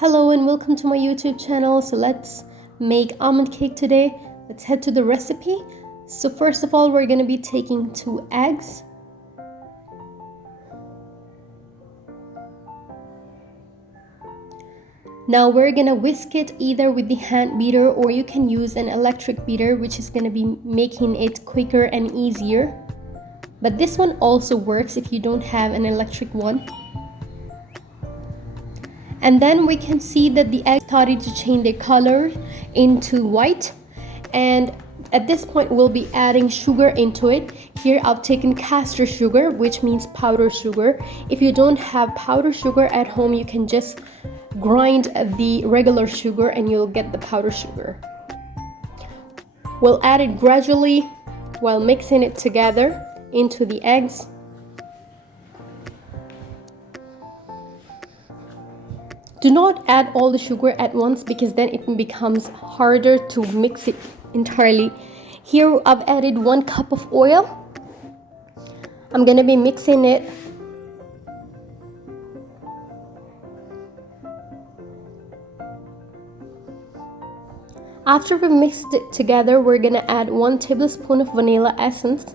Hello and welcome to my YouTube channel. So let's make almond cake today. Let's head to the recipe. So first of all, we're going to be taking 2 eggs. Now we're going to whisk it either with the hand beater or you can use an electric beater, which is going to be making it quicker and easier. But this one also works if you don't have an electric one. And then we can see that the eggs started to change their color into white, and at this point we'll be adding sugar into it. Here I've taken caster sugar, which means powder sugar. If you don't have powder sugar at home, you can just grind the regular sugar and you'll get the powder sugar. We'll add it gradually while mixing it together into the eggs. Do not add all the sugar at once because then it becomes harder to mix it entirely. Here I've added 1 cup of oil. I'm going to be mixing it. After we mixed it together, we're going to add 1 tablespoon of vanilla essence.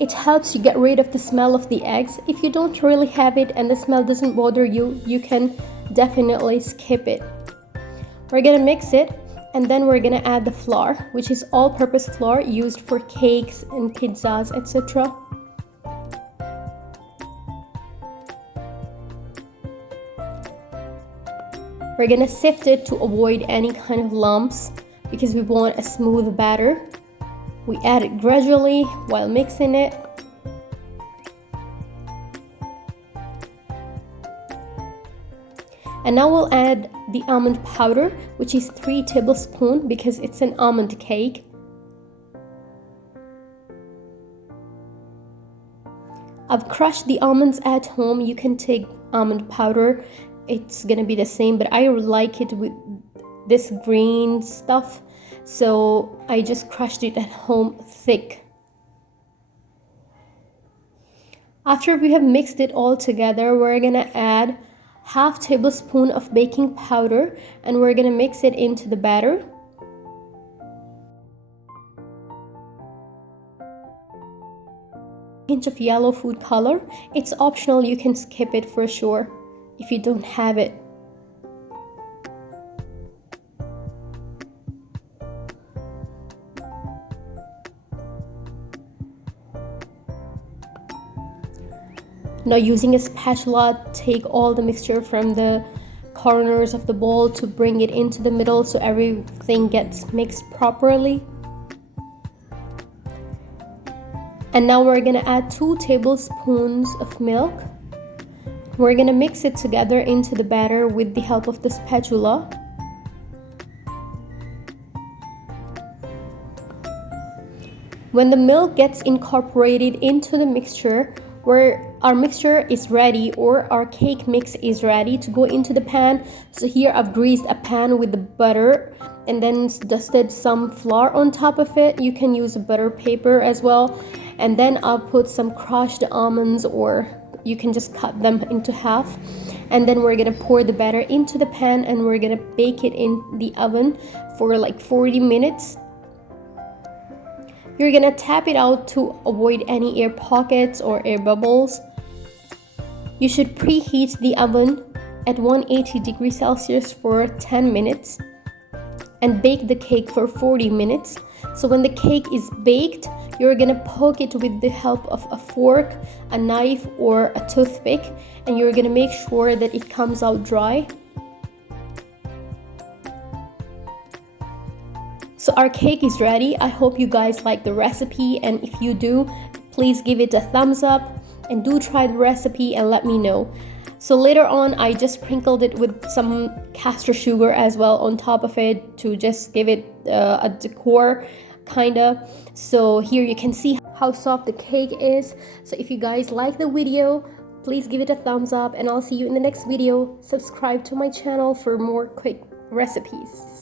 It helps you get rid of the smell of the eggs. If you don't really have it and the smell doesn't bother you, you can definitely skip it. We're gonna mix it and then we're gonna add the flour, which is all-purpose flour used for cakes and pizzas, etc. We're gonna sift it to avoid any kind of lumps because we want a smooth batter. We add it gradually while mixing it. And now we'll add the almond powder, which is 3 tablespoons because it's an almond cake. I've crushed the almonds at home. You can take almond powder. It's gonna be the same, but I like it with this green stuff. So I just crushed it at home thick. After we have mixed it all together, we're gonna add ½ tablespoon of baking powder and we're gonna mix it into the batter. Pinch of yellow food color. It's optional, you can skip it for sure if you don't have it. Now using a spatula, take all the mixture from the corners of the bowl to bring it into the middle so everything gets mixed properly. And now we're gonna add 2 tablespoons of milk. We're gonna mix it together into the batter with the help of the spatula. When the milk gets incorporated into the mixture, where our mixture is ready or our cake mix is ready to go into the pan. So here I've greased a pan with the butter and then dusted some flour on top of it. You can use a butter paper as well. And then I'll put some crushed almonds, or you can just cut them into half. And then we're gonna pour the batter into the pan and we're gonna bake it in the oven for like 40 minutes. You're gonna tap it out to avoid any air pockets or air bubbles. You should preheat the oven at 180 degrees Celsius for 10 minutes and bake the cake for 40 minutes. So when the cake is baked, you're gonna poke it with the help of a fork, a knife, or a toothpick, and you're gonna make sure that it comes out dry. So our cake is ready. I hope you guys like the recipe, and if you do, please give it a thumbs up and do try the recipe and let me know. So later on, I just sprinkled it with some caster sugar as well on top of it to just give it a decor kinda. So here you can see how soft the cake is. So if you guys like the video, please give it a thumbs up and I'll see you in the next video. Subscribe to my channel for more quick recipes.